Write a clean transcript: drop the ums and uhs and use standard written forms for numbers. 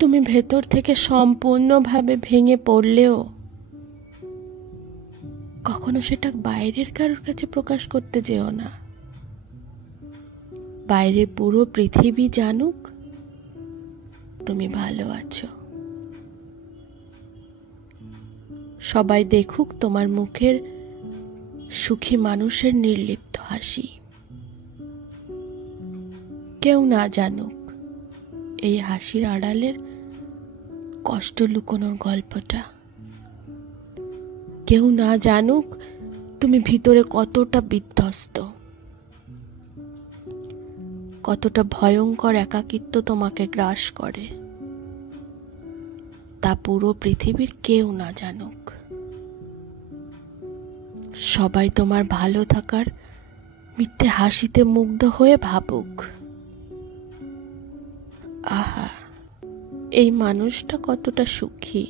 তুমি ভেতর থেকে সম্পূর্ণভাবে ভেঙে পড়লেও কখনো সেটা বাইরের কারোর কাছে প্রকাশ করতে যেও না। বাইরের পুরো পৃথিবী জানুক তুমি ভালো আছো। সবাই দেখুক তোমার মুখের সুখী মানুষের নির্লিপ্ত হাসি। কেউ না জানুক এই হাসির আড়ালের কষ্ট লুকোনোর গল্পটা। কেউ না জানুক তুমি ভিতরে কতটা বিধ্বস্ত, কতটা ভয়ঙ্কর একাকিত্ব তোমাকে গ্রাস করে। তা পুরো পৃথিবীর কেউ না জানুক। সবাই তোমার ভালো থাকার মিথ্যে হাসিতে মুগ্ধ হয়ে ভাবুক, আহা এই মানুষটা কতটা সুখী।